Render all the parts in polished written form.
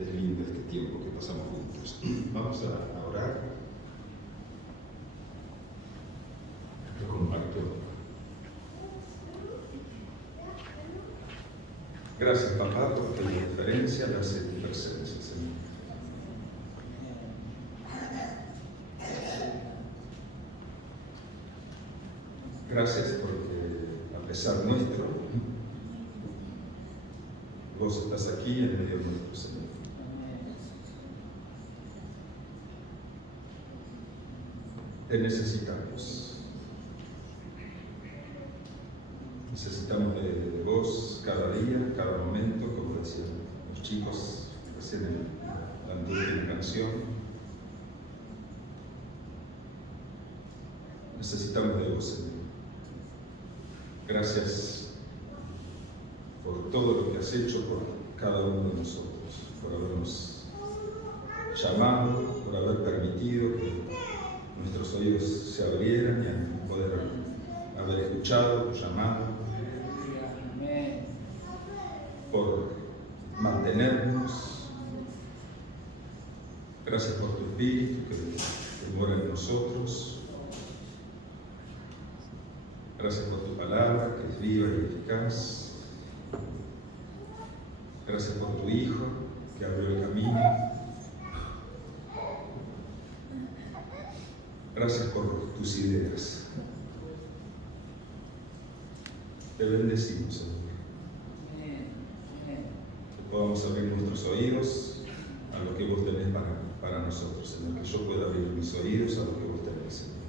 es lindo este tiempo que pasamos juntos. Vamos a orar. Lo comparto. Gracias, papá, por tu diferencia, gracias por tu presencia, Señor. Gracias porque, a pesar nuestro, vos estás aquí en medio nuestro, Señor. Te necesitamos. Necesitamos de vos cada día, cada momento, como decían los chicos recién en la última canción. Necesitamos de vos, Señor. Gracias por todo lo que has hecho por cada uno de nosotros, por habernos llamado, por haber permitido que nuestros oídos se abrieran y poder haber escuchado tu llamado, por mantenernos. Gracias por tu Espíritu que mora en nosotros. Gracias por tu palabra, que es viva y eficaz. Gracias por tu Hijo, que abrió el camino. Gracias por tus ideas. Te bendecimos, Señor. Que podamos abrir nuestros oídos a lo que vos tenés para nosotros, Señor. Que yo pueda abrir mis oídos a lo que vos tenés, Señor.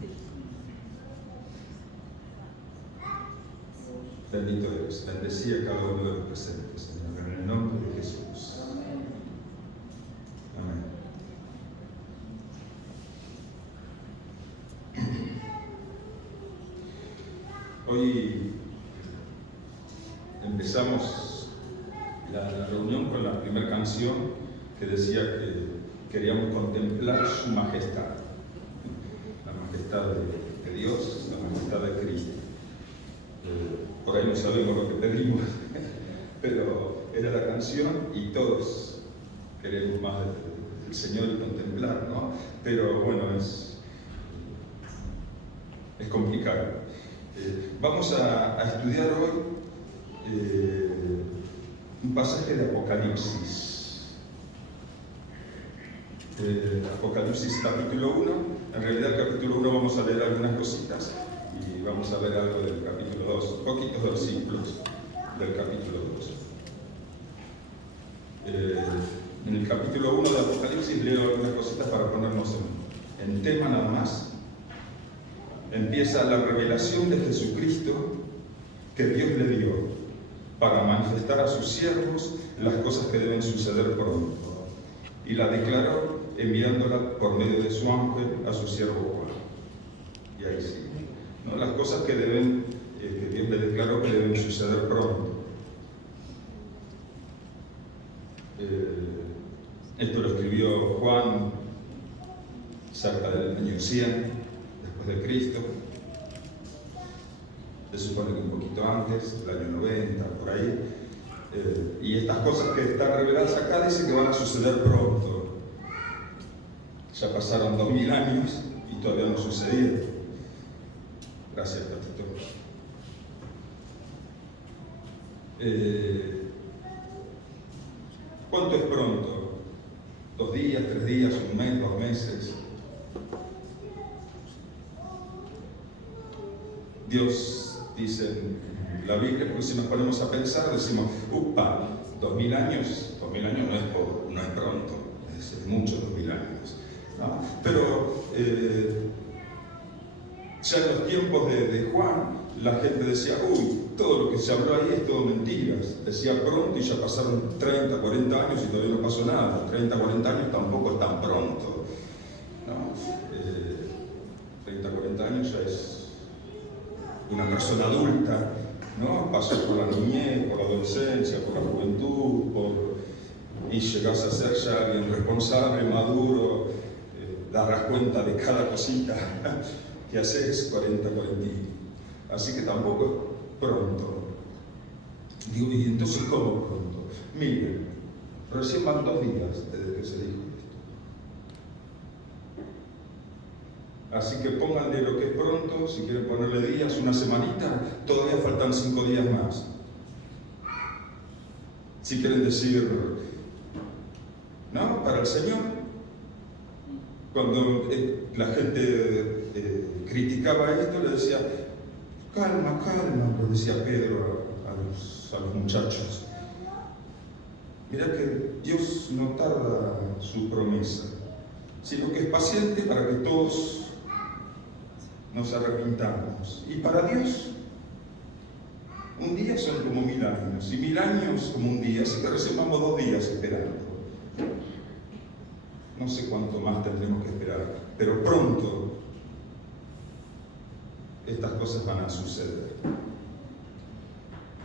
Bendito eres. Bendecí a cada uno de los presentes, Señor, en el nombre de Jesús. Amén. Hoy empezamos la reunión con la primera canción que decía que queríamos contemplar su majestad, la majestad de Dios, la majestad de Cristo. Por ahí no sabemos lo que pedimos, pero era la canción y todos queremos más del Señor y contemplar, ¿no? Pero bueno, es complicado. Vamos a estudiar hoy un pasaje de Apocalipsis. Apocalipsis capítulo 1. En realidad el capítulo 1 vamos a leer algunas cositas y vamos a ver algo del capítulo 2, poquitos versículos del capítulo 2. En el capítulo 1 de Apocalipsis leo algunas cositas para ponernos en tema nada más. Empieza la revelación de Jesucristo que Dios le dio para manifestar a sus siervos las cosas que deben suceder pronto. Y la declaró enviándola por medio de su ángel a su siervo Juan. Y ahí sí, ¿no? Las cosas que Dios le declaró que deben suceder pronto. Esto lo escribió Juan cerca del año 100 después de Cristo. Se supone que un poquito antes, el año 90, por ahí. Y estas cosas que están reveladas acá dice que van a suceder pronto. Ya pasaron 2000 años y todavía no sucedieron. Gracias, Patito. ¿Cuánto es pronto? 2 días, 3 días, 1 mes, 2 meses. Dios dice en la Biblia, porque si nos ponemos a pensar, decimos, 2000 años no es pronto, es mucho 2000 años. ¿No? Pero ya en los tiempos de Juan, la gente decía, todo lo que se habló ahí es todo mentiras. Decía pronto y ya pasaron 30, 40 años y todavía no pasó nada. 30, 40 años tampoco es tan pronto. ¿No? 30, 40 años ya es una persona adulta, ¿no? Pasó por la niñez, por la adolescencia, por la juventud, y llegas a ser ya alguien responsable, maduro, darás cuenta de cada cosita que haces 40, 40. Así que tampoco es pronto. Digo, ¿y entonces cómo pronto? Miren, Recién van 2 días desde que se dijo esto. Así que pónganle lo que es pronto, si quieren ponerle días, una semanita, todavía faltan 5 días más. Si quieren decir, ¿no? Para el Señor. Cuando la gente criticaba esto, le decía, calma, calma, le decía Pedro a los muchachos. Mira que Dios no tarda su promesa, sino que es paciente para que todos nos arrepintamos. Y para Dios, un día son como 1000 años, y 1000 años como un día, así que recién vamos 2 días esperando. No sé cuánto más tendremos que esperar, pero pronto estas cosas van a suceder.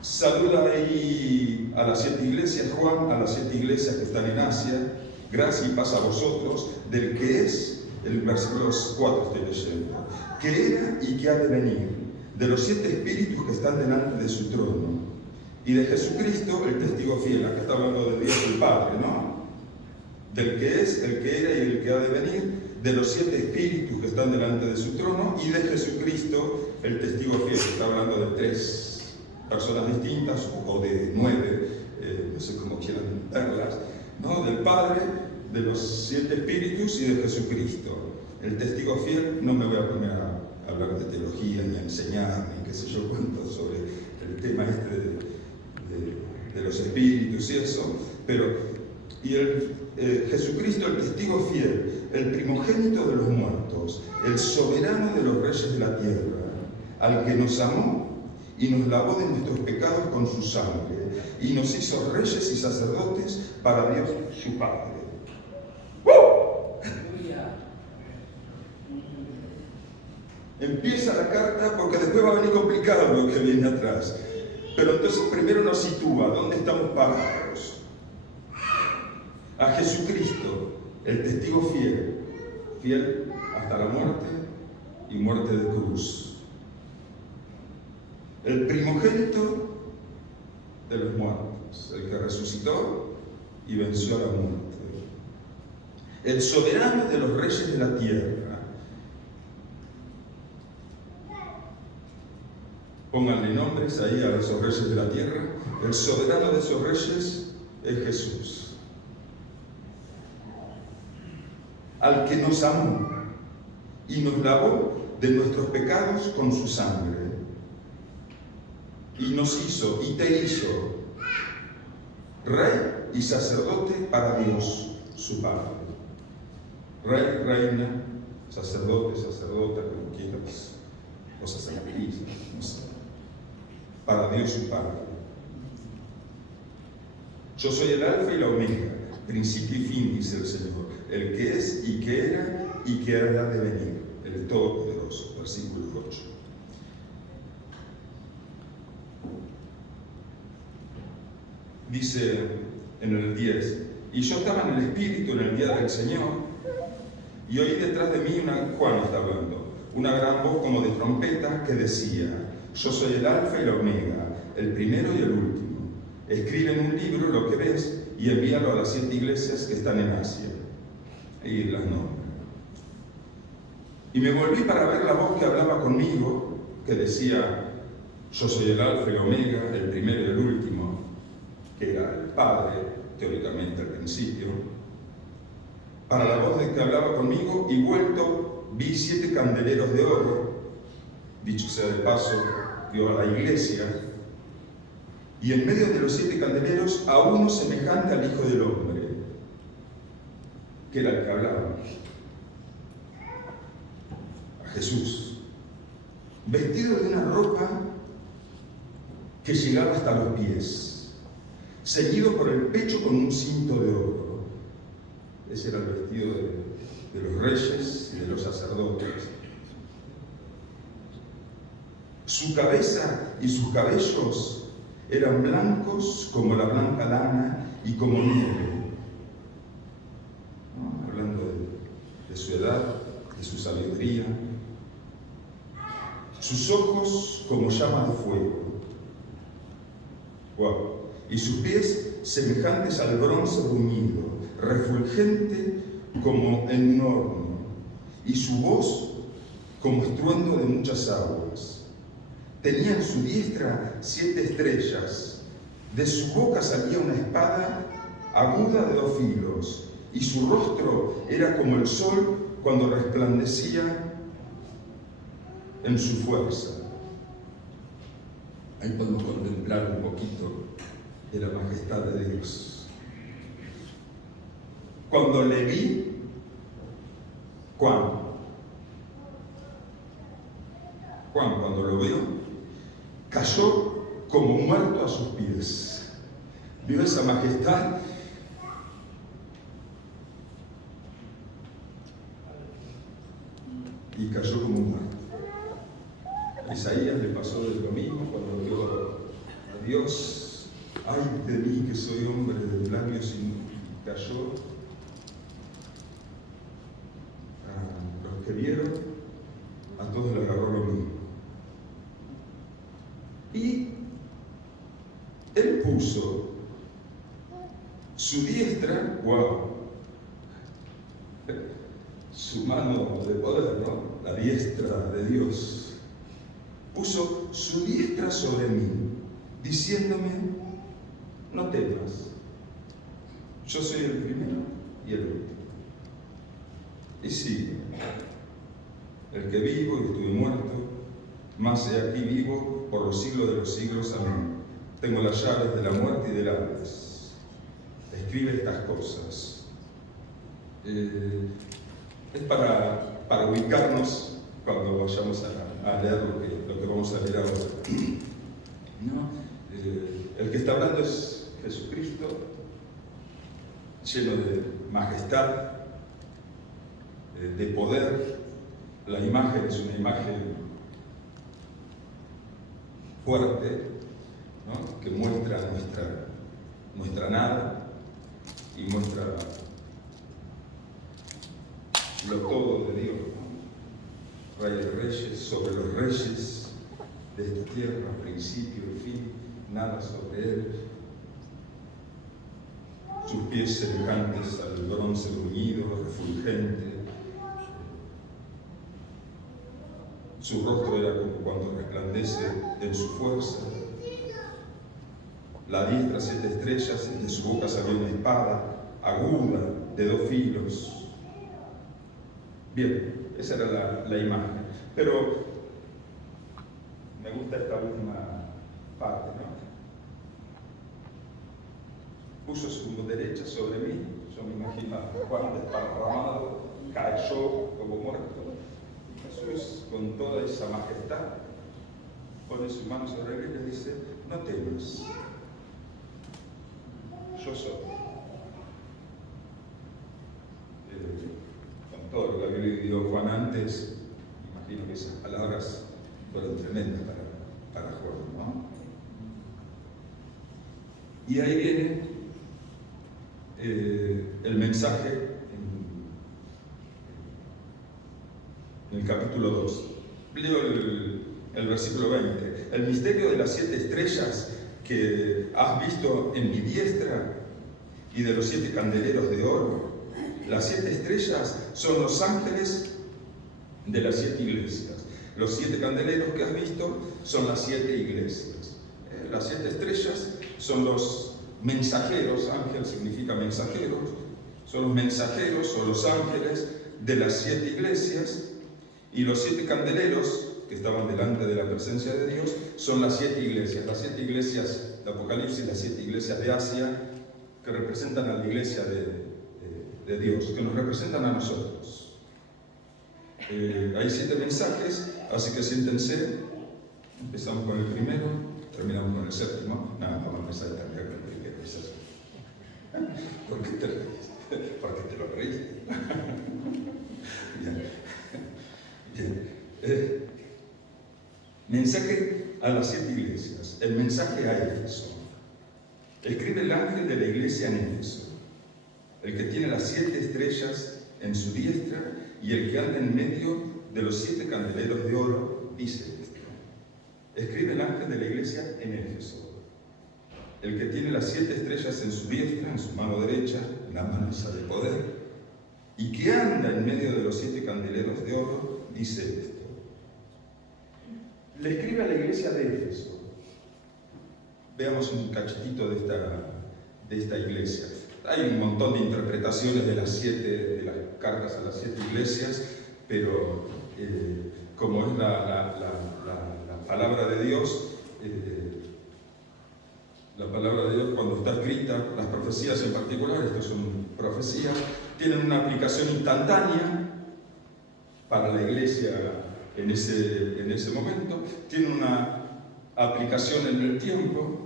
Saluda ahí a las 7 iglesias, Juan, a las 7 iglesias que están en Asia. Gracia y paz a vosotros, del que es, el versículo 4 estoy leyendo, que era y que ha de venir, de los 7 espíritus que están delante de su trono, y de Jesucristo, el testigo fiel. Acá está hablando de Dios el Padre, ¿no? Del que es, el que era y el que ha de venir, de los 7 espíritus que están delante de su trono, y de Jesucristo, el testigo fiel. Está hablando de 3 personas distintas, o de 9, no sé cómo quieran verlas, ¿no? Del Padre, de los 7 espíritus y de Jesucristo. El testigo fiel, no me voy a poner a hablar de teología, ni a enseñar, ni qué sé yo cuánto sobre el tema de los espíritus y eso, pero Jesucristo, el testigo fiel, el primogénito de los muertos, el soberano de los reyes de la tierra, al que nos amó y nos lavó de nuestros pecados con su sangre, y nos hizo reyes y sacerdotes para Dios su Padre. Empieza la carta porque después va a venir complicado lo que viene atrás. Pero entonces primero nos sitúa, ¿dónde estamos parados? A Jesucristo, el testigo fiel, fiel hasta la muerte y muerte de cruz. El primogénito de los muertos, el que resucitó y venció a la muerte. El soberano de los reyes de la tierra. Pónganle nombres ahí a esos reyes de la tierra. El soberano de esos reyes es Jesús. Al que nos amó y nos lavó de nuestros pecados con su sangre. Y nos hizo y te hizo rey y sacerdote para Dios, su Padre. Rey, reina, sacerdote, sacerdota, como quieras, o sacerdotisa, no sé. Para Dios su Padre. Yo soy el alfa y la omega, principio y fin, dice el Señor, el que es y que era y que ha de venir, el Todopoderoso, versículo 8. Dice en el 10, y yo estaba en el Espíritu en el día del Señor, y oí detrás de mí Juan está hablando, una gran voz como de trompeta que decía, yo soy el alfa y la omega, el primero y el último. Escribe en un libro lo que ves y envíalo a las 7 iglesias que están en Asia. Y las nombra. Y me volví para ver la voz que hablaba conmigo, que decía, yo soy el alfa y la omega, el primero y el último, que era el Padre, teóricamente al principio. Para la voz de que hablaba conmigo, y vuelto, vi 7 candeleros de oro, dicho sea de paso, vio a la iglesia, y en medio de los 7 candeleros a uno semejante al Hijo del Hombre, que era el que hablaba, a Jesús, vestido de una ropa que llegaba hasta los pies, ceñido por el pecho con un cinto de oro. Ese era el vestido de los reyes y de los sacerdotes. Su cabeza y sus cabellos eran blancos como la blanca lana y como nieve. ¿No? Hablando de su edad, de su sabiduría. Sus ojos como llamas de fuego. Wow. Y sus pies semejantes al bronce bruñido, refulgente como en un horno, y su voz como estruendo de muchas aguas. Tenía en su diestra 7 estrellas, de su boca salía una espada aguda de 2 filos, y su rostro era como el sol cuando resplandecía en su fuerza. Ahí podemos contemplar un poquito de la majestad de Dios. Cuando le vi, Juan, cuando lo vio, cayó como muerto a sus pies. Vio esa majestad y cayó como muerto. A Isaías le pasó lo mismo cuando vio a Dios. Ay de mí que soy hombre de labios y cayó. A los que vieron, a todos les agarró lo mismo. Y él puso su diestra, wow, su mano de poder, ¿no? La diestra de Dios. Puso su diestra sobre mí, diciéndome, no temas, yo soy el primero y el último. Y sí, el que vivo y estuve muerto, mas he aquí vivo por los siglos de los siglos, amén. Tengo las llaves de la muerte y del Hades. Escribe estas cosas. Es para ubicarnos cuando vayamos a leer lo que vamos a leer ahora. ¿No? El que está hablando es Jesucristo, lleno de majestad, de poder. La imagen es una imagen fuerte, ¿no? Que muestra nuestra nada y muestra lo todo de Dios, ¿no? Rey de reyes, sobre los reyes de esta tierra, principio y fin, nada sobre él. Sus pies semejantes al bronce bruñido, refulgente. Su rostro era como cuando resplandece en su fuerza. La diestra 7 estrellas, y de su boca salía una espada aguda de 2 filos. Bien, esa era la imagen. Pero me gusta esta última parte, ¿no? Puso su derecha sobre mí, yo me imagino a Juan desparramado, cayó como muerto. Jesús, con toda esa majestad, pone su mano sobre él y le dice, no temas, yo soy. Con todo lo que había vivido Juan antes, imagino que esas palabras fueron tremendas para Juan, ¿no? Y ahí viene el mensaje en el capítulo 2. Leo el versículo 20. El misterio de las 7 estrellas que has visto en mi diestra y de los 7 candeleros de oro. Las 7 estrellas son los ángeles de las 7 iglesias. Los 7 candeleros que has visto son las 7 iglesias. Las 7 estrellas son los mensajeros, ángel significa mensajeros, son los mensajeros o los ángeles de las 7 iglesias, y los 7 candeleros que estaban delante de la presencia de Dios son las 7 iglesias de Apocalipsis, las 7 iglesias de Asia, que representan a la iglesia de Dios, que nos representan a nosotros. Hay 7 mensajes, así que siéntense. Empezamos con el primero, terminamos con el séptimo. No, vamos a empezar a terminar con el primero. ¿Por qué te reíste? Porque te lo reíste. Bien. Mensaje a las 7 iglesias. El mensaje a Éfeso. Escribe el ángel de la iglesia en Éfeso, el que tiene las 7 estrellas en su diestra y el que anda en medio de los 7 candeleros de oro, dice esto. Escribe el ángel de la iglesia en Éfeso. el que tiene las 7 estrellas en su diestra, en su mano derecha, la mano esa de poder, y que anda en medio de los 7 candeleros de oro, dice esto. Le escribe a la iglesia de Éfeso. Veamos un cachitito de esta iglesia. Hay un montón de interpretaciones de las cartas a las 7 iglesias, pero como es la palabra de Dios, la palabra de Dios cuando está escrita, las profecías en particular, estas son profecías, tienen una aplicación instantánea para la iglesia en ese momento, tienen una aplicación en el tiempo,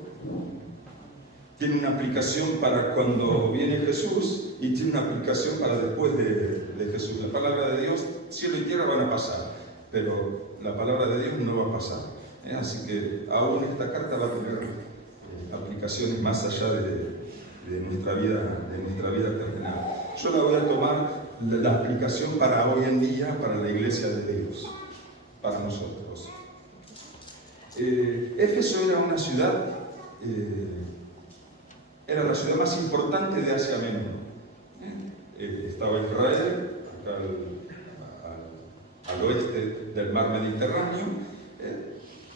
tiene una aplicación para cuando viene Jesús y tiene una aplicación para después de Jesús. La palabra de Dios, cielo y tierra van a pasar, pero la palabra de Dios no va a pasar. Así que aún esta carta va a tener aplicaciones más allá de nuestra vida terrenal. Yo la voy a tomar la aplicación para hoy en día, para la iglesia de Dios, para nosotros. Éfeso era una ciudad, era la ciudad más importante de Asia Menor. Estaba Israel, acá al oeste del mar Mediterráneo,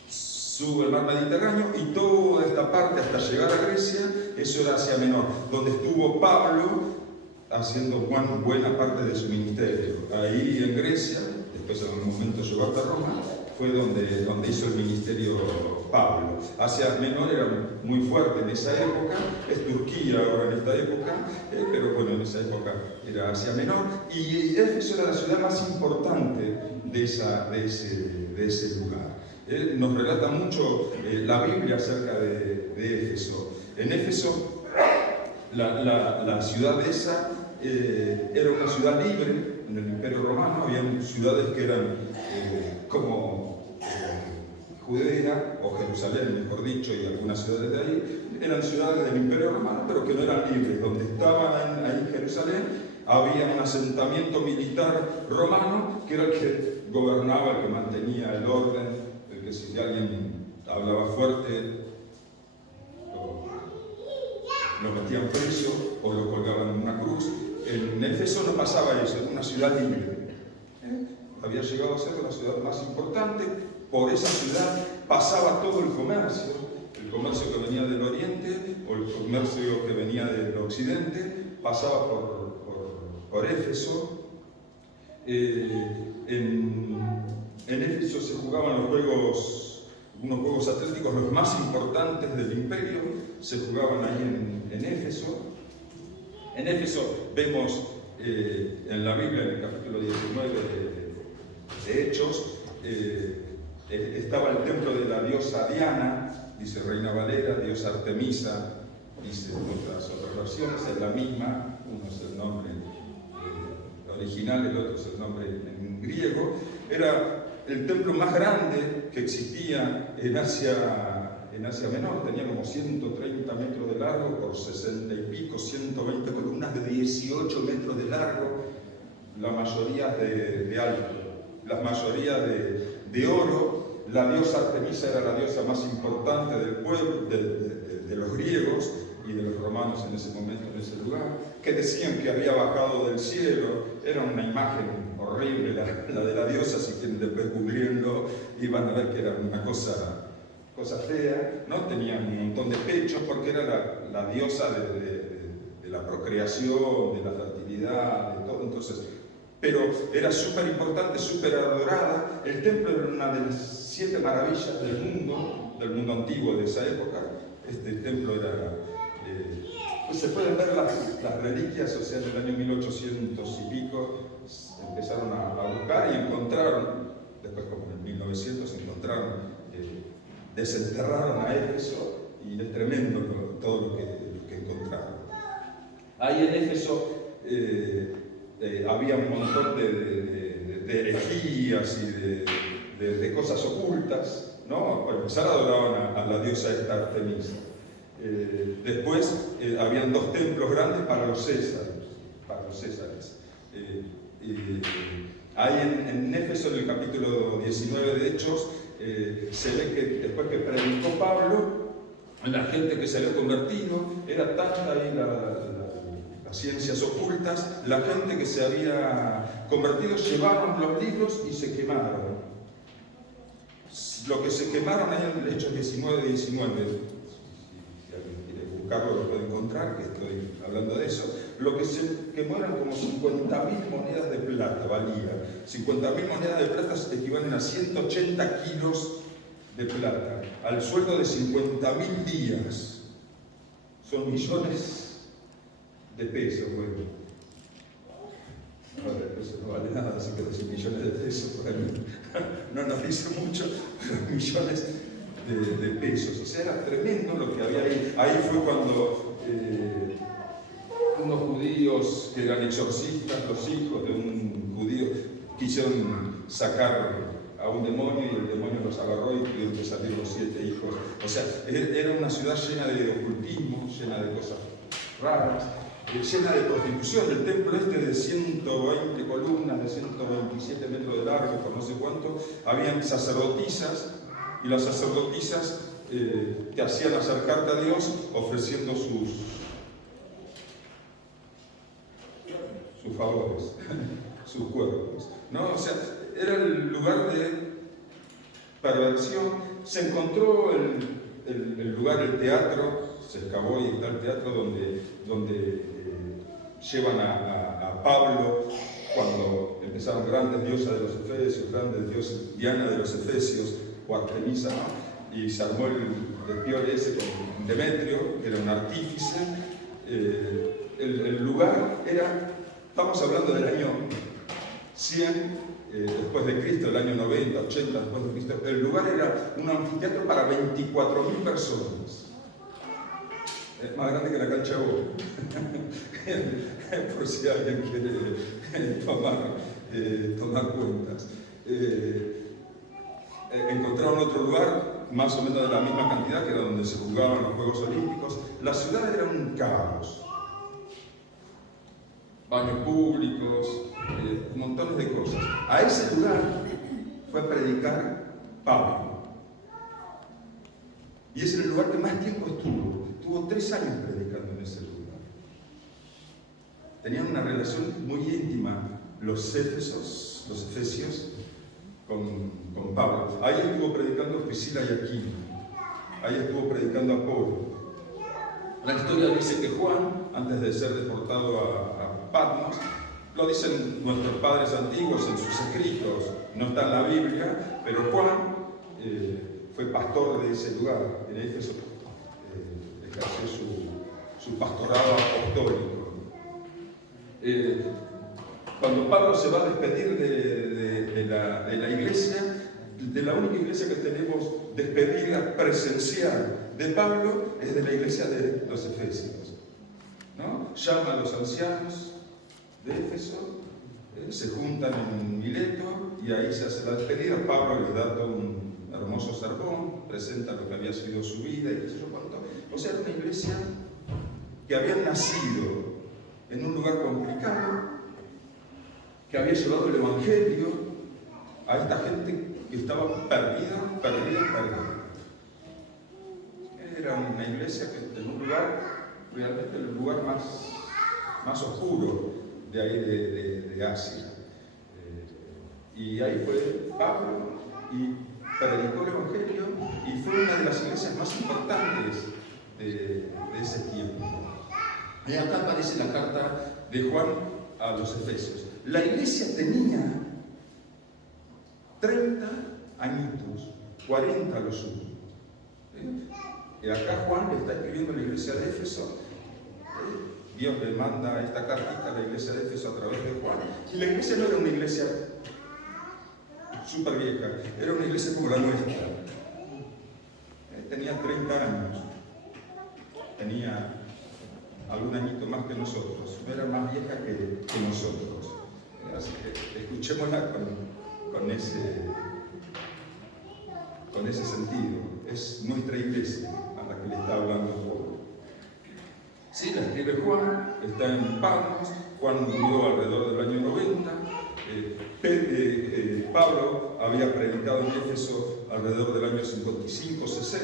sube el mar Mediterráneo y toda esta parte hasta llegar a Grecia, eso era Asia Menor, donde estuvo Pablo haciendo buena parte de su ministerio. Ahí en Grecia, después en algún momento llegó hasta Roma, fue donde hizo el ministerio Pablo. Asia Menor era muy fuerte en esa época, es Turquía ahora en esta época, pero bueno, en esa época era Asia Menor, y Éfeso era la ciudad más importante de ese lugar. Nos relata mucho la Biblia acerca de Éfeso. En Éfeso, la ciudad esa era una ciudad libre. En el Imperio Romano había ciudades que eran como Judea o Jerusalén, mejor dicho, y algunas ciudades de ahí, eran ciudades del Imperio Romano, pero que no eran libres. Donde estaban ahí en Jerusalén, había un asentamiento militar romano que era el que gobernaba, el que mantenía el orden, el que si alguien hablaba fuerte, lo metían preso o lo colgaban en una cruz. En Éfeso no pasaba eso, era una ciudad libre. Había llegado a ser la ciudad más importante. Por esa ciudad pasaba todo el comercio que venía del oriente o el comercio que venía del occidente, pasaba por Éfeso. En Éfeso se jugaban unos juegos atléticos, los más importantes del imperio, se jugaban ahí en Éfeso. En Éfeso vemos en la Biblia, en el capítulo 19 de Hechos, estaba el templo de la diosa Diana, dice Reina Valera, diosa Artemisa, dice otras versiones, es la misma, uno es el nombre original, el otro es el nombre en griego. Era el templo más grande que existía en Asia Menor, tenía como 130 metros de largo por 60 y pico, 120 columnas de 18 metros de largo, la mayoría de alto, la mayoría de oro. La diosa Artemisa era la diosa más importante del pueblo, de los griegos y de los romanos en ese momento, en ese lugar, que decían que había bajado del cielo. Era una imagen horrible la de la diosa, si quieren después googlearlo y van a ver que era una cosa fea, ¿no? Tenía un montón de pechos porque era la diosa de la procreación, de la fertilidad, de todo. Entonces, pero era súper importante, súper adorada. El templo era una de las 7 maravillas del mundo antiguo de esa época. Este templo era... pues se pueden ver las reliquias, o sea, en el año 1800 y pico, empezaron a buscar y encontraron, después como en 1900 encontraron, desenterraron a Éfeso y es tremendo todo lo que encontraron. Ahí en Éfeso había un montón de herejías y de cosas ocultas, ¿no? Para empezar adoraban a la diosa esta Artemisa. Después habían 2 templos grandes para los Césares. Ahí en Éfeso, en el capítulo 19 de Hechos, se ve que después que predicó Pablo, la gente que se había convertido, era tanta ahí las ciencias ocultas, la gente que se había convertido llevaron los libros y se quemaron. Lo que se quemaron ahí en Hechos 19, si alguien quiere buscarlo lo puede encontrar, que estoy hablando de eso. Lo que se quemó eran como 50.000 monedas de plata, valía. 50.000 monedas de plata equivalen a 180 kilos de plata, al sueldo de 50.000 días. Son millones de pesos, bueno. Ahora, eso no vale nada, así que decir millones de pesos por ahí no nos dice mucho, pero millones de pesos. O sea, era tremendo lo que había ahí. Ahí fue cuando unos judíos que eran exorcistas, los hijos de un judío, quisieron sacar a un demonio y el demonio los agarró y tuvieron que salir los 7 hijos. O sea, era una ciudad llena de ocultismo, llena de cosas raras, llena de prostitución. El templo este de 120 columnas, de 127 metros de largo, por no sé cuánto, habían sacerdotisas, y las sacerdotisas te hacían acercarte a Dios ofreciendo sus favores, sus cuerpos, ¿no? O sea, era el lugar de perversión. Se encontró el lugar, el teatro, se excavó y está el teatro donde llevan a Pablo cuando empezaron grandes diosas de los efesios, grandes dioses, Diana de los efesios o Artemisa, ¿no? Y se armó el despiole ese con Demetrio, que era un artífice. El lugar era, estamos hablando del año 100 después de Cristo, el año 90, 80 después de Cristo. El lugar era un anfiteatro para 24.000 personas. Es más grande que la cancha Boca. Por si alguien quiere tomar cuentas. Encontraron otro lugar, más o menos de la misma cantidad, que era donde se jugaban los Juegos Olímpicos. La ciudad era un caos. Baños públicos, montones de cosas. A ese lugar fue a predicar Pablo. Y es el lugar que más tiempo estuvo. Estuvo 3 años predicando en ese lugar. Tenían una relación muy íntima los efesios, con Pablo. Ahí estuvo predicando Priscila y Aquila. Ahí estuvo predicando Apolo. La historia dice que Juan, antes de ser deportado a Patmos, lo dicen nuestros padres antiguos en sus escritos, no está en la Biblia, pero Juan fue pastor de ese lugar, en Éfeso ejerció su pastorado apostólico. Cuando Pablo se va a despedir de la iglesia, de la única iglesia que tenemos despedida presencial de Pablo es de la iglesia de los Efesios, ¿no? Llama a los ancianos de Éfeso, se juntan en Mileto y ahí se hace la despedida. Pablo les da todo un hermoso sermón, presenta lo que había sido su vida y qué sé yo cuánto. O sea, era una iglesia que había nacido en un lugar complicado, que había llevado el Evangelio a esta gente que estaba perdida. Era una iglesia que en un lugar, realmente el lugar más oscuro de ahí de Asia. Y ahí fue Pablo y predicó el Evangelio y fue una de las iglesias más importantes de ese tiempo. Y acá aparece la carta de Juan a los Efesios. La iglesia tenía 30 añitos, 40 a lo sumo. Y acá Juan le está escribiendo a la iglesia de Éfeso. Dios le manda esta cartita a la iglesia de Éfeso a través de Juan. Y la iglesia no era una iglesia súper vieja, era una iglesia como la nuestra. Tenía 30 años, tenía algún añito más que nosotros, no era más vieja que nosotros. Así que escuchémosla con ese sentido. Es nuestra iglesia a la que le está hablando Juan. Sí, la escribe Juan, está en Patmos. Juan murió alrededor del año 90. Pablo había predicado en Éfeso alrededor del año 55-60.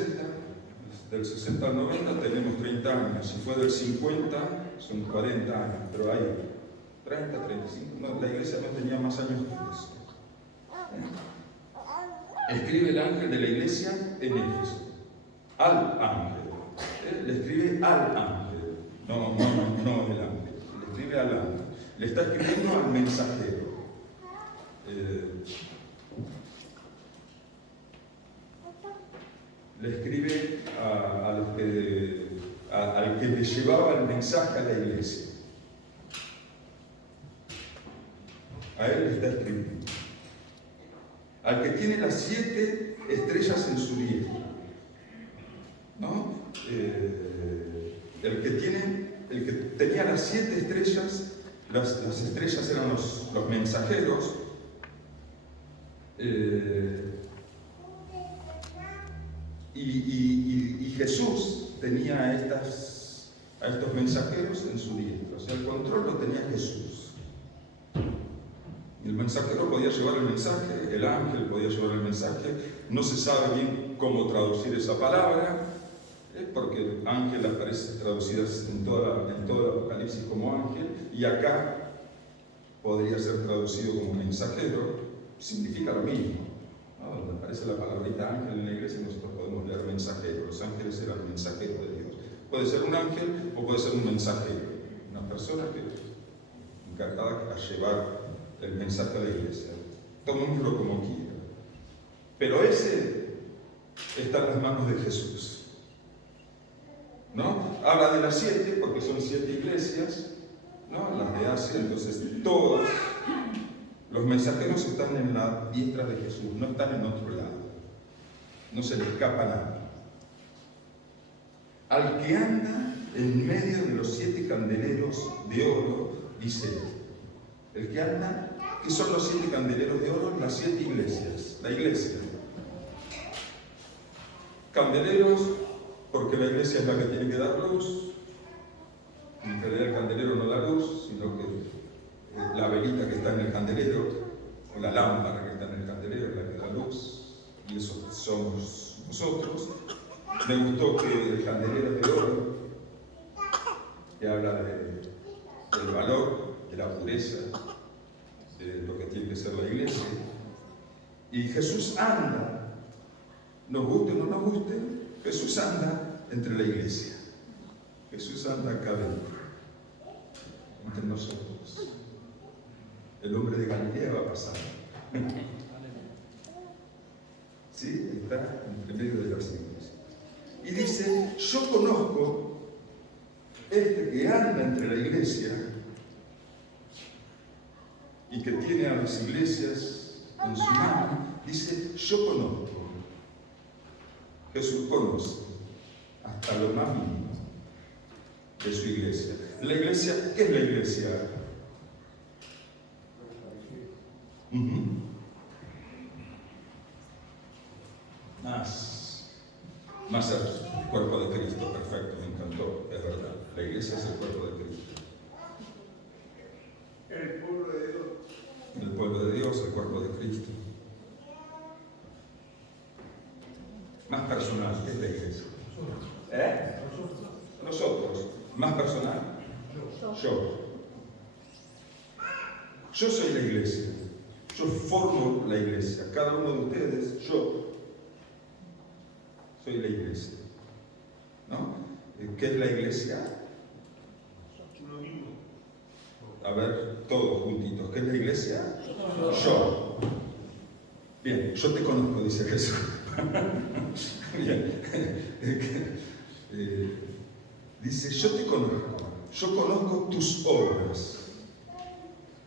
del 60 al 90 tenemos 30 años, si fue del 50 son 40 años, pero hay 30, 35, no, la iglesia no tenía más años que eso. Escribe el ángel de la iglesia en Éfeso, al ángel, le escribe al ángel, no el ángel, le escribe al ángel, le está escribiendo al mensajero. Le escribe al que le llevaba el mensaje a la iglesia. A él le está escribiendo. Al que tiene las 7 estrellas en su diestra. ¿No? El que tenía las 7 estrellas, las estrellas eran los mensajeros. Y Jesús tenía a estos mensajeros en su diestra. O sea, el control lo tenía Jesús. El mensajero podía llevar el mensaje, el ángel podía llevar el mensaje. No se sabe bien cómo traducir esa palabra, porque ángel aparece traducida en todo el Apocalipsis como ángel, y acá podría ser traducido como mensajero. Significa lo mismo. Donde aparece la palabrita ángel en la iglesia, nosotros podemos leer mensajero. Los ángeles eran mensajeros de Dios. Puede ser un ángel o puede ser un mensajero, una persona que encargada de llevar el mensaje a la iglesia. Tomémoslo como quiera. Pero ese está en las manos de Jesús. ¿No? Habla de las 7 porque son 7 iglesias, ¿no? Las de Asia, entonces todos los mensajeros están en la diestra de Jesús, no están en otro lado. No se le escapa nada. Al que anda en medio de los 7 candeleros de oro, dice, el que anda, ¿qué son los 7 candeleros de oro? Las 7 iglesias, la iglesia. Candeleros, porque la iglesia es la que tiene que dar luz. En realidad el candelero no da luz, sino que la velita que está en el candelero, o la lámpara que está en el candelero, es la que da luz, y eso somos nosotros. Me gustó que el candelero es de oro, que habla del valor, de la pureza, de lo que tiene que ser la iglesia. Y Jesús anda, nos guste o no nos guste, Jesús anda entre la iglesia. Jesús anda acá dentro, entre nosotros. El hombre de Galilea va a pasar. ¿Sí? Está entre medio de las iglesias. Y dice, yo conozco este que anda entre la iglesia y que tiene a las iglesias en su mano. Dice, yo conozco. Jesús conoce hasta lo más mínimo de su iglesia. La iglesia, ¿qué es la iglesia? Más el cuerpo de Cristo, perfecto, me encantó, es verdad. La iglesia es el cuerpo de Cristo. El pueblo de Dios. El pueblo de Dios, el cuerpo de Cristo. Más personal, ¿qué es la iglesia? Nosotros. Más personal. Yo soy la iglesia. Yo formo la iglesia. Cada uno de ustedes, yo soy la iglesia. ¿No? ¿Qué es la iglesia? A ver, todos juntitos. ¿Qué es la iglesia? Yo. Bien, yo te conozco, dice Jesús. Bien. Dice, yo te conozco. Yo conozco tus obras,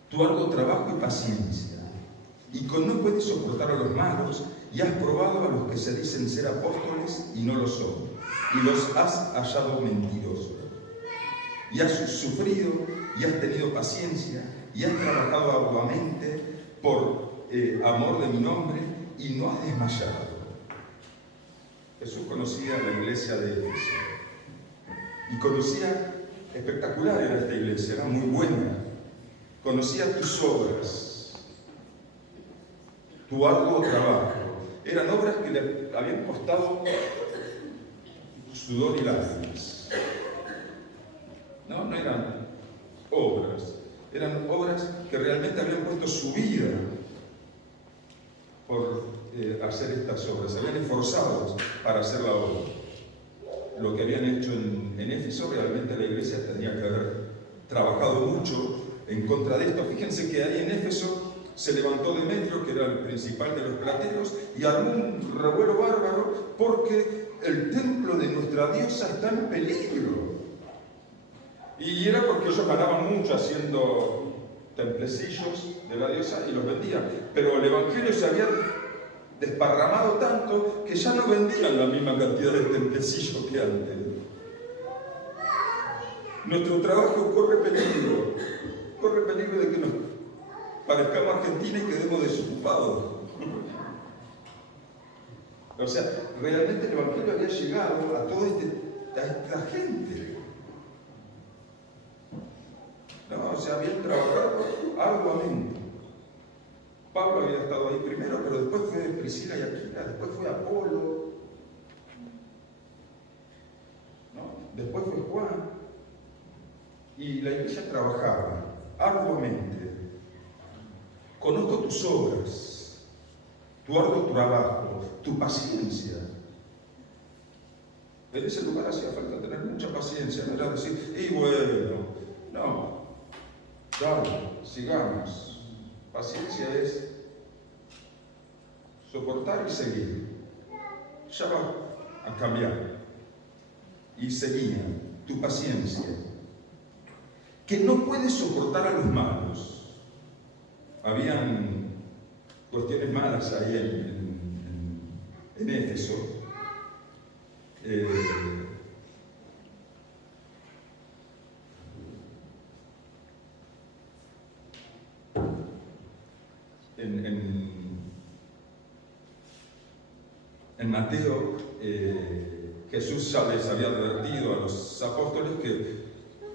tu arduo trabajo y paciencia. Y no puedes soportar a los malos, y has probado a los que se dicen ser apóstoles y no lo son, y los has hallado mentirosos. Y has sufrido, y has tenido paciencia, y has trabajado arduamente por amor de mi nombre, y no has desmayado. Jesús conocía la iglesia de Éfeso, y conocía, espectacular era esta iglesia, era muy buena, conocía tus obras, tu arduo trabajo. Eran obras que le habían costado sudor y lágrimas. No eran obras, eran obras que realmente habían puesto su vida por hacer estas obras, se habían esforzado para hacer la obra. Lo que habían hecho en Éfeso, realmente la iglesia tenía que haber trabajado mucho en contra de esto. Fíjense que ahí en Éfeso se levantó Demetrio, que era el principal de los plateros, y armó un revuelo bárbaro porque el templo de nuestra diosa está en peligro. Y era porque ellos ganaban mucho haciendo templecillos de la diosa y los vendían. Pero el evangelio se había desparramado tanto que ya no vendían la misma cantidad de templecillos que antes. Nuestro trabajo corre peligro de que nos parezcamos Argentina y quedemos desocupados. O sea, realmente el evangelio había llegado a toda esta gente. No, se habían trabajado arduamente. Pablo había estado ahí primero, pero después fue Priscila y Aquila, después fue Apolo, ¿no? Después fue Juan. Y la iglesia trabajaba arduamente. Conozco tus obras, tu arduo trabajo, tu paciencia. En ese lugar hacía falta tener mucha paciencia, no era decir, y bueno, no, dale, sigamos. Paciencia es soportar y seguir. Ya va a cambiar. Y seguía tu paciencia. Que no puedes soportar a los malos. Habían cuestiones malas ahí en Éfeso. En Mateo, Jesús ya les había advertido a los apóstoles que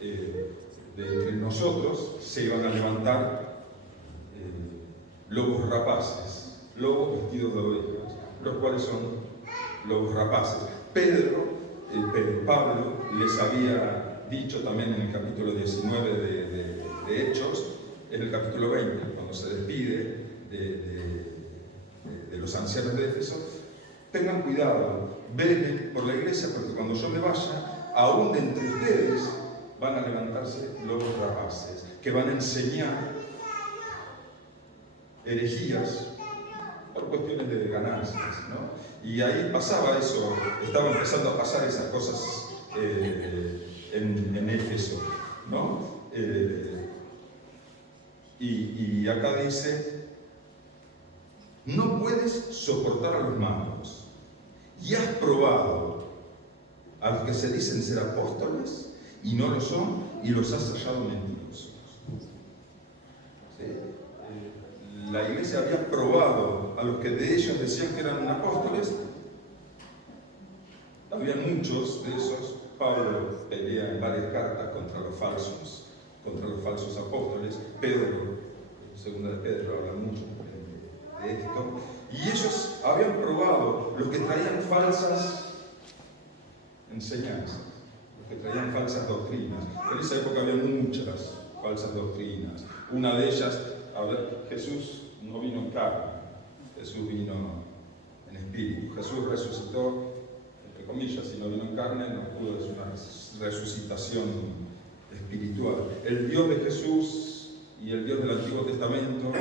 de entre nosotros se iban a levantar lobos rapaces, lobos vestidos de ovejas, los cuales son lobos rapaces. Pablo les había dicho también en el capítulo 19 de Hechos, en el capítulo 20, cuando se despide de los ancianos de Éfeso, tengan cuidado, velen por la iglesia, porque cuando yo me vaya, aún de entre ustedes van a levantarse lobos rapaces, que van a enseñar herejías por cuestiones de ganancias, ¿no? Y ahí pasaba eso, estaba empezando a pasar esas cosas en Éfeso, ¿no? Y acá dice, no puedes soportar a los malos, y has probado a los que se dicen ser apóstoles y no lo son, y los has hallado mentirosos. ¿Sí? La iglesia había probado a los que de ellos decían que eran apóstoles. Había muchos de esos. Pablo pelea en varias cartas contra los falsos apóstoles. Pedro, segunda de Pedro, habla mucho de esto. Y ellos habían probado los que traían falsas enseñanzas, los que traían falsas doctrinas. En esa época había muchas falsas doctrinas. Una de ellas, Jesús no vino en carne, Jesús vino en espíritu. Jesús resucitó, entre comillas, si no vino en carne, no pudo, es una resucitación espiritual. El Dios de Jesús y el Dios del Antiguo Testamento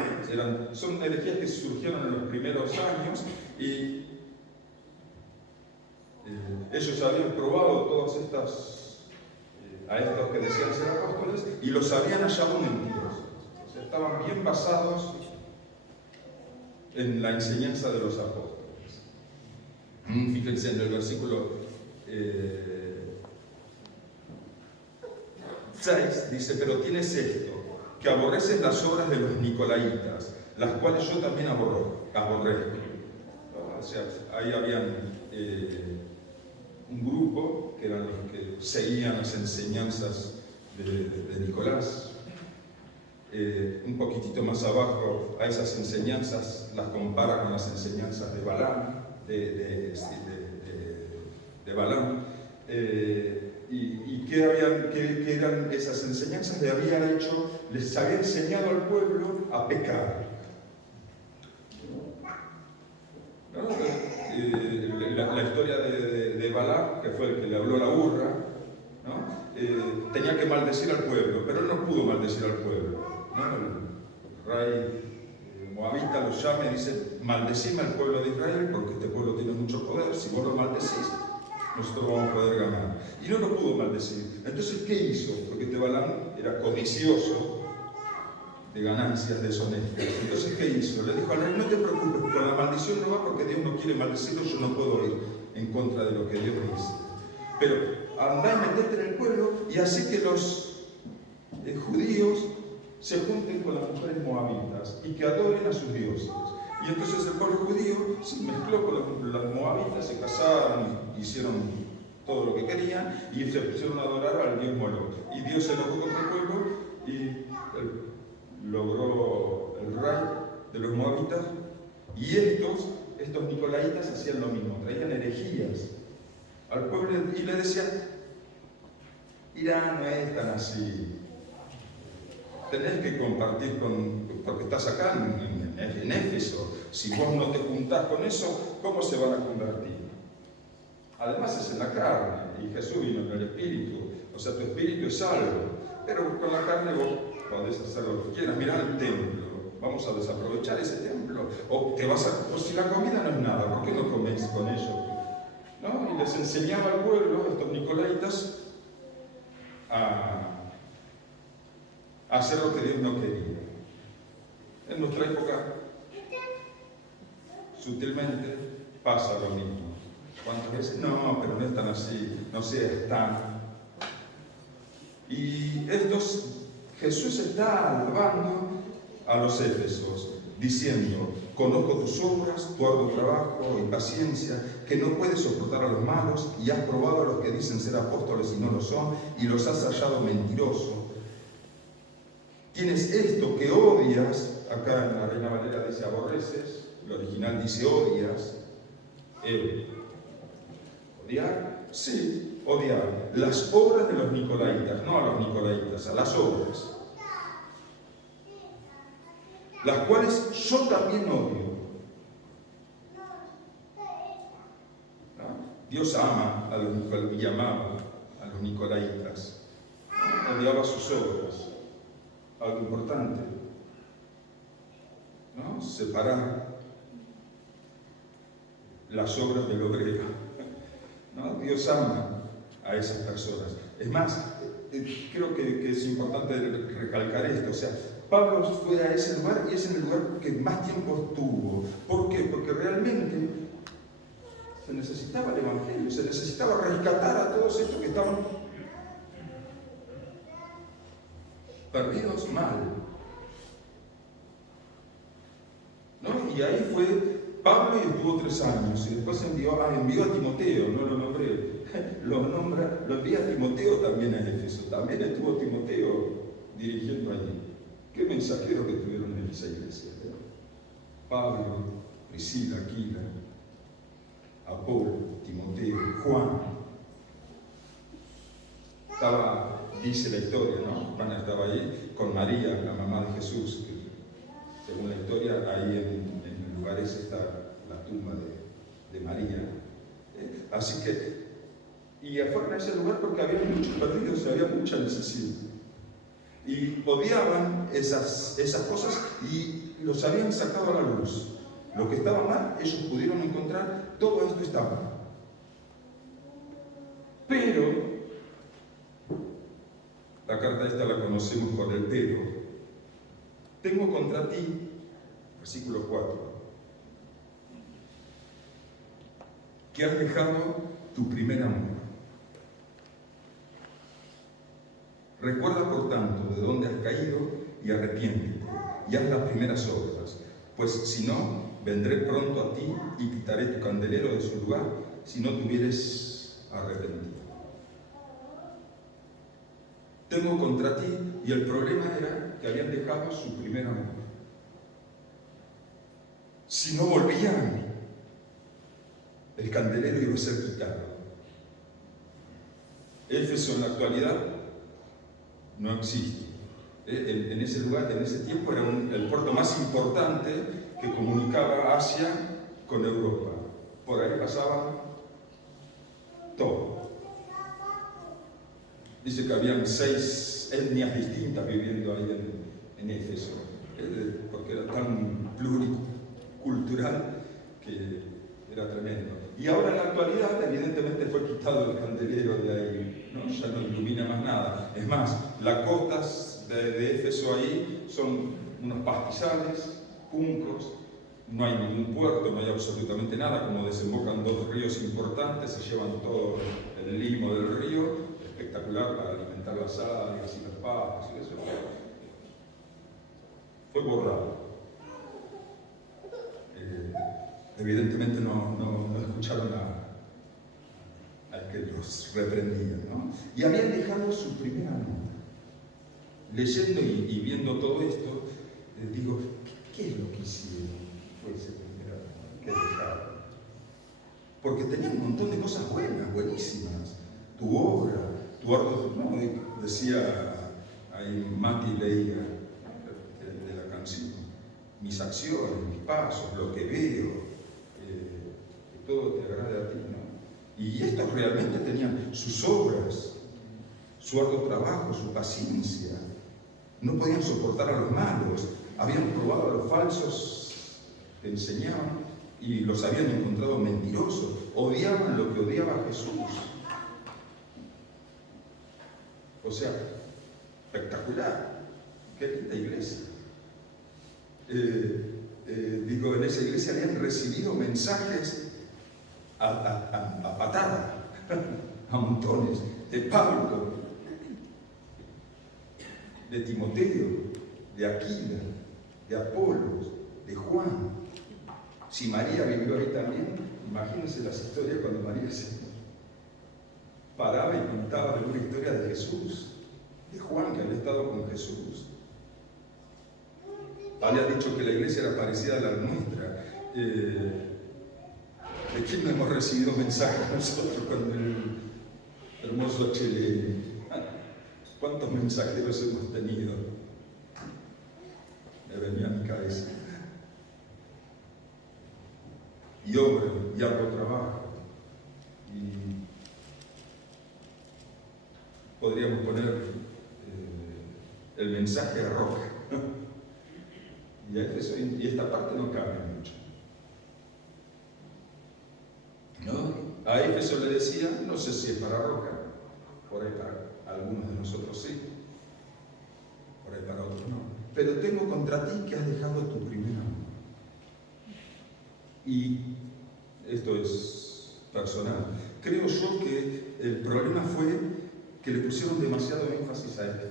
son herejías que surgieron en los primeros años, y ellos habían probado todas estas a estos que decían ser apóstoles y los habían hallado mentirosos. O sea, estaban bien basados en la enseñanza de los apóstoles. Fíjense en el versículo 6, dice, pero tienes esto, que aborreces las obras de los nicolaitas, las cuales yo también aborrezco. O sea, ahí habían un grupo que eran los que seguían las enseñanzas de Nicolás. Un poquitito más abajo, a esas enseñanzas las comparan con las enseñanzas de Balaam, de Balaam. ¿Y qué eran esas enseñanzas? Les había enseñado al pueblo a pecar. ¿No? La historia de Balac, que fue el que le habló a la burra, ¿no? Tenía que maldecir al pueblo, pero él no pudo maldecir al pueblo, ¿no? El rey moabita lo llama y dice: maldecime al pueblo de Israel porque este pueblo tiene mucho poder, si vos lo maldecís, nosotros vamos a poder ganar. Y no lo pudo maldecir. Entonces, ¿qué hizo? Porque este Balaam era codicioso de ganancias deshonestas. Entonces, ¿qué hizo? Le dijo al rey: no te preocupes, con la maldición no va porque Dios no quiere maldecirlo, yo no puedo ir en contra de lo que Dios dice. Pero andá y metete en el pueblo y así que los judíos se junten con las mujeres moabitas y que adoren a sus dioses. Y entonces el pueblo judío se mezcló con las moabitas, se casaron, hicieron todo lo que querían y se pusieron a adorar al dios Moloch. Y Dios se enojó contra el pueblo y logró el rey de los moabitas. Y estos nicolaitas hacían lo mismo, traían herejías al pueblo y le decían: Irán no es tan así. Tenés que compartir porque estás acá en Éfeso. Si vos no te juntás con eso, ¿cómo se van a convertir? Además es en la carne, y Jesús vino en el espíritu. O sea, tu espíritu es salvo, pero con la carne vos podés hacer lo que quieras. Mirá el templo, vamos a desaprovechar ese templo. O si la comida no es nada, ¿por qué no coméis con ellos? ¿No? Y les enseñaba al pueblo, estos nicolaitas, a hacer lo que Dios no quería. En nuestra época, sutilmente, pasa lo mismo. ¿Cuántas veces? No, pero no es tan así, no seas tan. Y Jesús está alabando a los éfesos, diciendo: conozco tus obras, tu arduo trabajo y paciencia, que no puedes soportar a los malos, y has probado a los que dicen ser apóstoles y no lo son, y los has hallado mentirosos. Tienes esto que odias, acá en la Reina Valera dice aborreces, el original dice odias. ¿Odiar? Sí, odiar. Las obras de los nicolaitas, no a los nicolaitas, a las obras. Las cuales yo también odio. ¿No? Dios ama a los nicolaitas y amaba a los nicolaitas. ¿No? Odiaba sus obras. Algo importante, ¿no? Separar las obras del obrero, ¿no? Dios ama a esas personas. Es más, creo que es importante recalcar esto. O sea, Pablo fue a ese lugar y es en el lugar que más tiempo estuvo. ¿Por qué? Porque realmente se necesitaba el Evangelio, se necesitaba rescatar a todos estos que estaban perdidos mal. ¿No? Y ahí fue Pablo y estuvo 3 años. Y después envió a Timoteo, no lo nombré. Lo envía a Timoteo también a Éfeso. También estuvo Timoteo dirigiendo allí. Qué mensajeros que tuvieron en esa iglesia. Pablo, Priscila, Aquila, Apolo, Timoteo, Juan. Dice la historia, ¿no? Juan estaba ahí con María, la mamá de Jesús. Según la historia, ahí en el lugar ese está la tumba de María. Así que, y fueron a ese lugar porque había muchos perdidos y había mucha necesidad. Y odiaban esas cosas y los habían sacado a la luz. Lo que estaba mal, ellos pudieron encontrar, todo esto estaba mal. Pero la carta esta la conocemos por el pero. Tengo contra ti, versículo 4, que has dejado tu primer amor. Recuerda, por tanto, de dónde has caído y arrepiéntete, y haz las primeras obras, pues si no, vendré pronto a ti y quitaré tu candelero de su lugar, si no te hubieres arrepentido. Tengo contra ti, y el problema era que habían dejado su primer amor. Si no volvían, el candelero iba a ser quitado. Éfeso en la actualidad no existe. En ese lugar, en ese tiempo, era el puerto más importante que comunicaba Asia con Europa. Por ahí pasaba todo. Dice que habían 6 etnias distintas viviendo ahí en Éfeso, porque era tan pluricultural que era tremendo. Y ahora en la actualidad, evidentemente, fue quitado el candelero de ahí, ¿no? Ya no ilumina más nada. Es más, las costas de Éfeso ahí son unos pastizales, juncos, no hay ningún puerto, no hay absolutamente nada. Como desembocan 2 ríos importantes, se llevan todo el limo del río, espectacular para alimentar las algas y los pájaros y eso. Fue borrado. Evidentemente no escucharon al que los reprendía, ¿no? Y habían dejado su primera nota. Leyendo y viendo todo esto, digo, ¿qué es lo que hicieron? Fue ese primera nota que dejaron. Porque tenían un montón de cosas buenas, buenísimas. Tu obra, tu arte, ¿no? Decía ahí Mati leía de la canción, mis acciones, mis pasos, lo que veo, que todo te agrade a ti, ¿no? Y estos realmente tenían sus obras, su arduo trabajo, su paciencia. No podían soportar a los malos, habían probado a los falsos que enseñaban y los habían encontrado mentirosos, odiaban lo que odiaba Jesús. O sea, espectacular, qué linda iglesia. Digo, en esa iglesia habían recibido mensajes a patada, a montones, de Pablo, de Timoteo, de Aquila, de Apolos, de Juan. Si María vivió ahí también, imagínense las historias cuando María se paraba y contaba alguna historia de Jesús, de Juan que había estado con Jesús. Había dicho que la iglesia era parecida a la nuestra. ¿De quién no hemos recibido mensajes nosotros con el hermoso HLN? ¿Cuántos mensajeros hemos tenido? Me venía a mi cabeza. Y obra, y arduo trabajo. Y podríamos poner el mensaje a roca. Y esta parte no cambia mucho. ¿No? A Éfeso le decía, no sé si es para roca, por ahí para algunos de nosotros sí, por ahí para otros no. Pero tengo contra ti que has dejado tu primer amor. Y esto es personal. Creo yo que el problema fue que le pusieron demasiado énfasis a esto.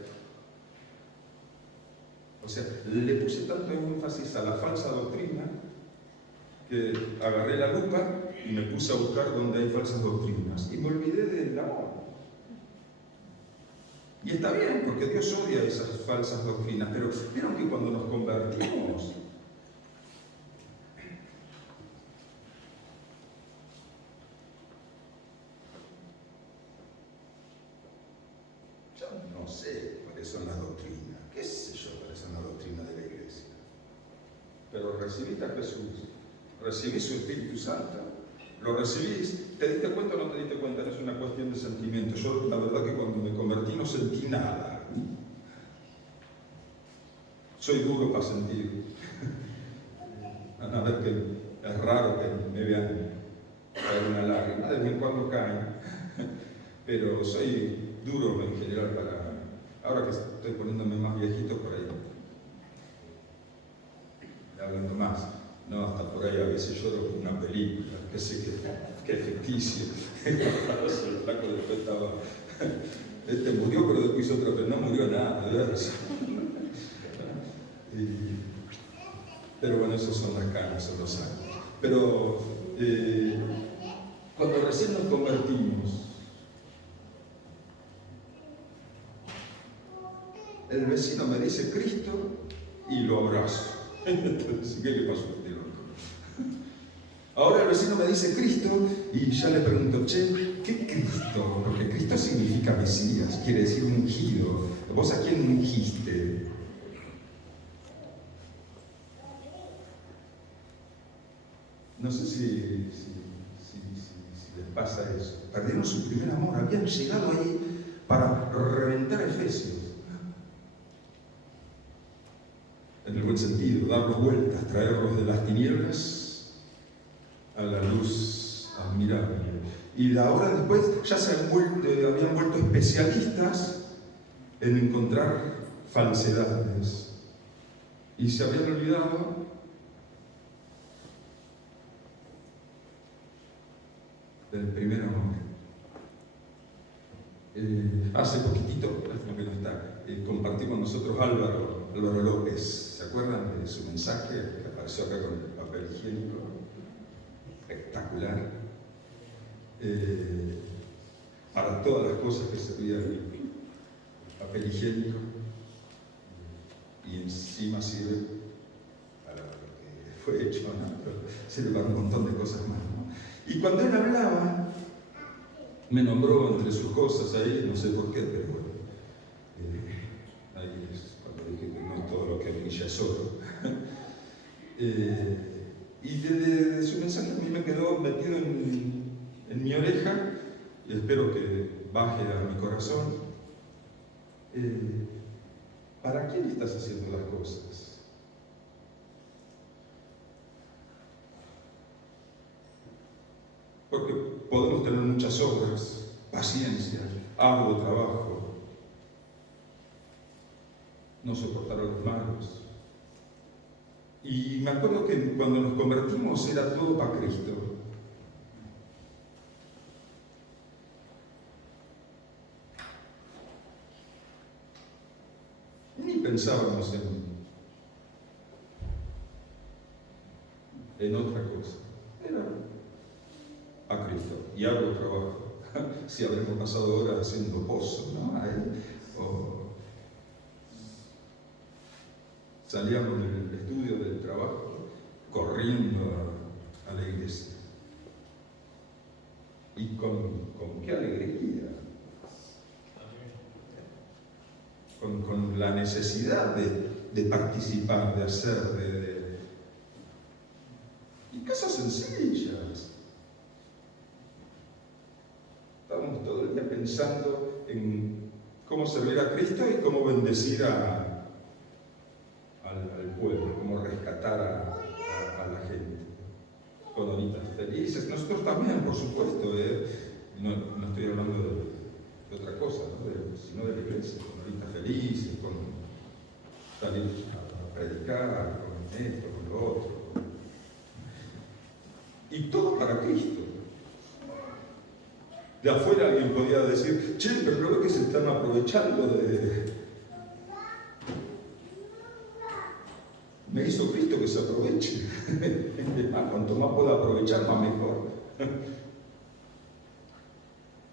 O sea, le puse tanto énfasis a la falsa doctrina que agarré la lupa y me puse a buscar donde hay falsas doctrinas. Y me olvidé del amor. Y está bien, porque Dios odia esas falsas doctrinas, pero vieron que cuando nos convertimos, yo no sé cuáles son las doctrinas, qué sé yo cuáles son las doctrinas de la iglesia, pero recibiste a Jesús, recibís su Espíritu Santo, lo recibís, ¿te diste cuenta o no te diste cuenta? No es una cuestión de sentimiento. Yo la verdad que cuando me convertí no sentí nada. Soy duro para sentir. Van a ver que es raro que me vean caer una lágrima, de vez en cuando caen, pero soy duro en general para... Ahora que estoy poniéndome más viejito por ahí, hablando más. No, hasta por ahí a veces lloro con una película, que sé que es ficticio. El flaco después estaba... murió, pero después hizo otra, pero no murió nada, ¿verdad? Pero bueno, esos son las canas, son los años. Pero cuando recién nos convertimos, el vecino me dice Cristo y lo abrazo. Entonces, ¿qué le pasó a este loco? Ahora el vecino me dice Cristo y ya le pregunto, che, ¿Qué Cristo? Porque Cristo significa Mesías, quiere decir ungido. ¿Vos a quién ungiste? No sé si les pasa eso. Perdieron su primer amor, habían llegado ahí para reventar a Efesios. En el buen sentido, darlos vueltas, traerlos de las tinieblas a la luz admirable. Y de ahora después ya habían vuelto especialistas en encontrar falsedades. Y se habían olvidado del primer amor. Hace poquitito, lástima que no está, compartí con nosotros Álvaro López. ¿Se acuerdan de su mensaje que apareció acá con el papel higiénico? Espectacular. Para todas las cosas que servía el papel higiénico, y encima sirve para lo que fue hecho, ¿no? Pero sirve para un montón de cosas más, ¿no? Y cuando él hablaba, me nombró entre sus cosas ahí, no sé por qué, pero bueno, ahí es cuando dije que no todo lo que brilla es oro. Y de su mensaje a mí me quedó metido en mi oreja, y espero que baje a mi corazón. ¿Para quién estás haciendo las cosas? Porque podemos tener muchas obras, paciencia, arduo trabajo, no soportar a los malos. Y me acuerdo que cuando nos convertimos era todo para Cristo. Ni pensábamos en otra cosa. Era a Cristo y arduo trabajo. Si habremos pasado horas haciendo pozos, ¿no? Ahí, o salíamos del estudio, del trabajo, corriendo a la iglesia. Y con qué alegría. Con la necesidad de participar, de hacer, y cosas sencillas. Estamos todo el día pensando en cómo servir a Cristo y cómo bendecir al pueblo, cómo rescatar a la gente. Con horitas felices. Nosotros también, por supuesto, no estoy hablando de otra cosa, ¿no? Sino de la iglesia, con horitas felices, con salir a predicar, con esto, con lo otro. Y todo para Cristo. De afuera alguien podía decir, che, pero no veo que se están aprovechando de... Me hizo Cristo que se aproveche. Cuanto más pueda aprovechar, más mejor.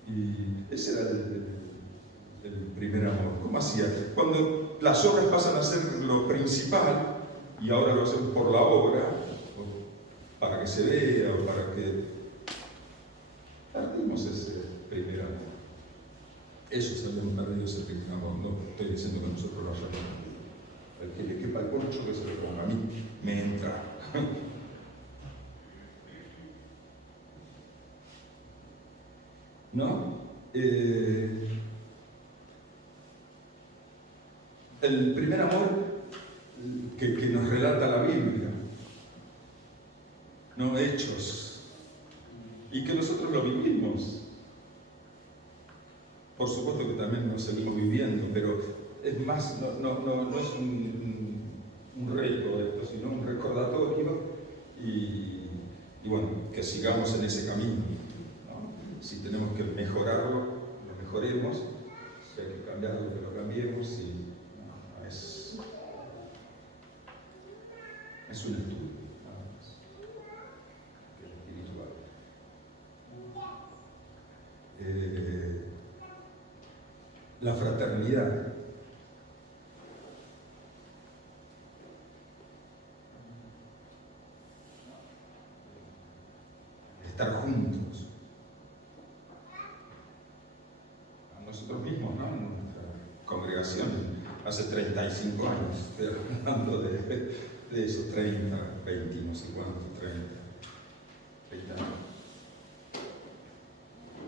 Y ese era el primer amor. ¿Cómo hacía? Cuando las obras pasan a ser lo principal, y ahora lo hacen por la obra, para que se vea, o para que perdimos ese primer amor. Eso se habían perdido ese primer amor. No estoy diciendo que nosotros lo hayamos. El que le quepa el poncho, que se lo ponga. A mí me entra. ¿No? El primer amor que nos relata la Biblia, no Hechos, y que nosotros lo vivimos. Por supuesto que también lo seguimos viviendo, pero es más, no es un reto esto, sino un recordatorio y bueno, que sigamos en ese camino, ¿no? Si tenemos que mejorarlo, lo mejoremos, si hay que cambiarlo, que lo cambiemos, y no, es un estudio, ¿no? Es espiritual. La fraternidad. Estar juntos. congregación hace 35 años, estoy hablando de esos 30, 20, no sé cuánto, 30 años.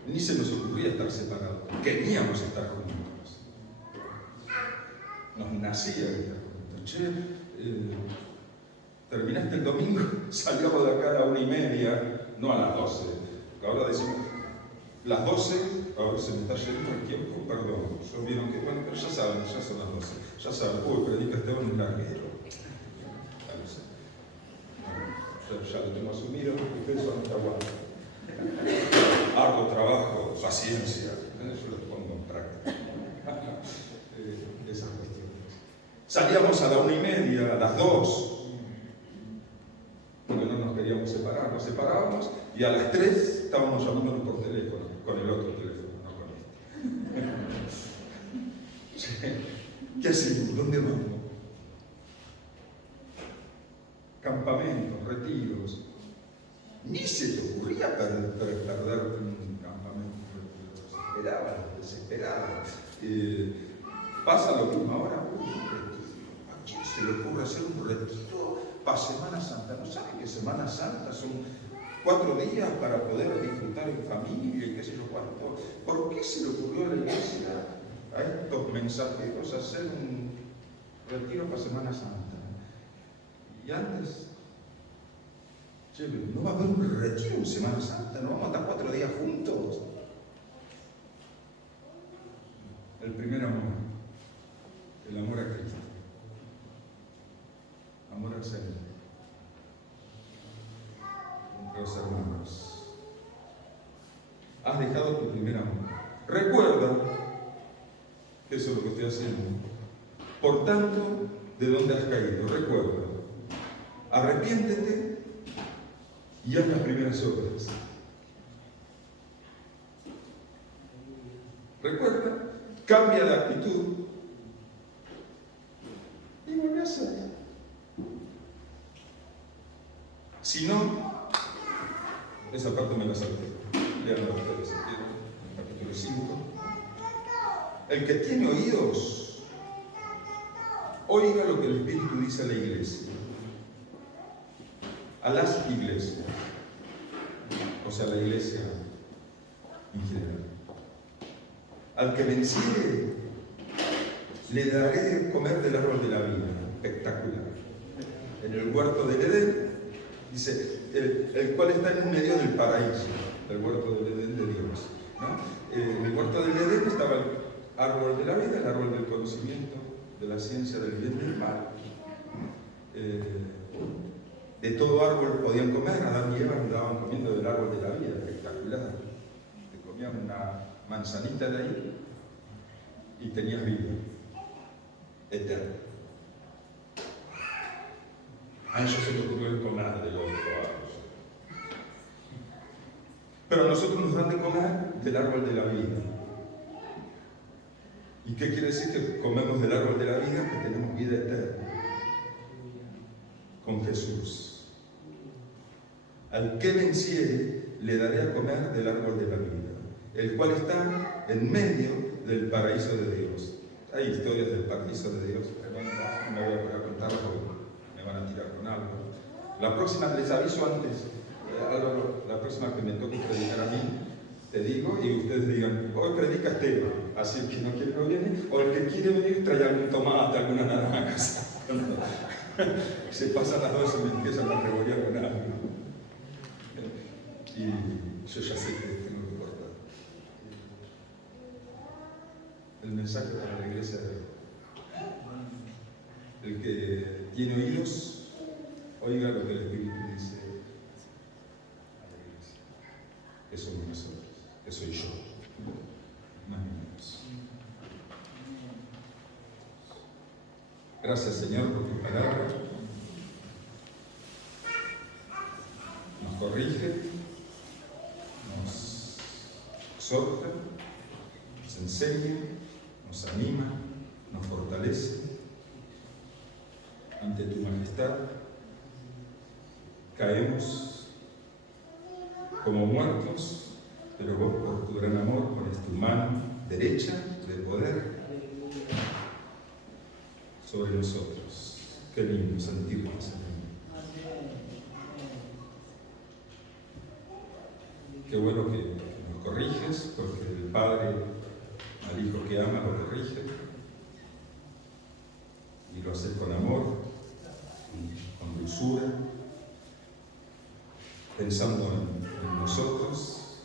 Ni se nos ocurría estar separados, queríamos estar juntos. Nos nacía estar juntos. Che, terminaste el domingo, salíamos de acá a la 1:30, no a las 12. Ahora decimos, las 12, ahora se me está yendo el tiempo, perdón. Yo vieron que, bueno, pero ya saben, ya son las 12. Ya saben, predica Esteban un larguero. Ya lo tengo asumido, ustedes son esta guapa. Arduo trabajo, paciencia, yo lo pongo en práctica. Esas cuestiones. Salíamos a la 1:30, a las 2. Porque no nos queríamos separar, nos separábamos y a las 3 estábamos llamándonos por teléfono, con el otro teléfono, no con este. ¿Qué hacemos? ¿Dónde vamos? Campamentos, retiros. Ni se te ocurría perder un campamento, desesperada. Pasa lo mismo ahora. ¿A quién se le ocurre hacer un retiro para Semana Santa? ¿No saben que Semana Santa son 4 días para poder disfrutar en familia y qué sé yo cuánto? ¿Por qué se le ocurrió a la iglesia, a estos mensajeros, hacer un retiro para Semana Santa? Y antes, no va a haber un retiro en Semana Santa, no vamos a estar 4 días juntos. El primer amor, el amor a Cristo, amor al Señor, entre los hermanos. Has dejado tu primer amor. Recuerda que eso es lo que estoy haciendo. Por tanto, ¿de dónde has caído? Recuerda. Arrepiéntete y haz las primeras obras. Recuerda, cambia de actitud y vuelve a hacer. Si no, esa parte me la salté. Leanlo ustedes, el capítulo 5. El que tiene oídos, oiga lo que el Espíritu dice a la iglesia. A las iglesias, o sea, a la iglesia en general. Al que venciere, le daré de comer del árbol de la vida. Espectacular. En el huerto del Edén, dice, el cual está en medio del paraíso, el huerto del Edén de Dios, ¿no? En el huerto del Edén estaba el árbol de la vida, el árbol del conocimiento, de la ciencia del bien y del mal. De todo árbol podían comer, Adán y Eva andaban comiendo del árbol de la vida, espectacular. Te comían una manzanita de ahí y tenías vida eterna. A ellos se les ocurrió el comer del otro árbol. Pero a nosotros nos dan de comer del árbol de la vida. ¿Y qué quiere decir que comemos del árbol de la vida? Que tenemos vida eterna con Jesús. Al que venciere, le daré a comer del árbol de la vida, el cual está en medio del paraíso de Dios. Hay historias del paraíso de Dios, pero no me voy a poner a contarlas porque me van a tirar con algo. La próxima, les aviso antes, Álvaro, la próxima que me toque predicar a mí, te digo y ustedes digan, hoy predica Esteban, así el que no quiere no viene, o el que quiere venir trae algún tomate, alguna naranja. Se pasan las 12 y me empiezan a revolver con algo. Y yo ya sé que tengo que cortar. El mensaje para la iglesia de hoy. El que tiene oídos, oiga lo que el Espíritu dice a la iglesia. Que somos nosotros, que soy yo, más ni menos. Gracias, Señor, por tu palabra. Nos corrige, nos exhorta, nos enseña, nos anima, nos fortalece ante tu majestad. Caemos como muertos, pero vos por tu gran amor pones tu mano derecha de poder sobre nosotros. Qué lindo sentirnos en Qué bueno que nos corriges, porque el Padre al Hijo que ama lo corrige, y lo haces con amor, con dulzura, pensando en nosotros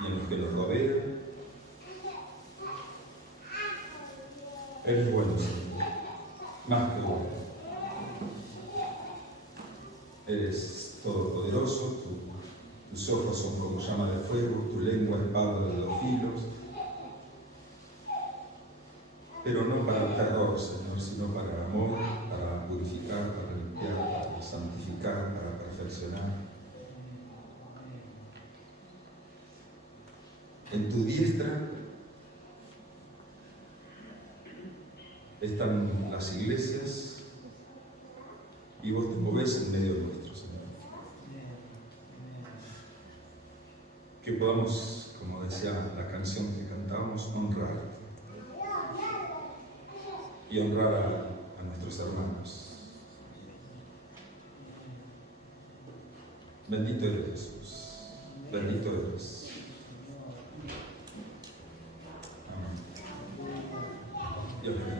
y en los que nos rodean. Eres bueno, Señor, más que bueno. Eres todopoderoso, tus ojos son como llama de fuego, tu lengua espada de dos filos, pero no para el terror, Señor, sino para el amor, para purificar, para limpiar, para santificar, para perfeccionar. En tu diestra están las iglesias y vos te movés en medio nuestro, Señor. Que podamos, como decía la canción que cantábamos, honrar y honrar a nuestros hermanos. Bendito eres, Jesús. Bendito eres. Amén. Dios bendiga.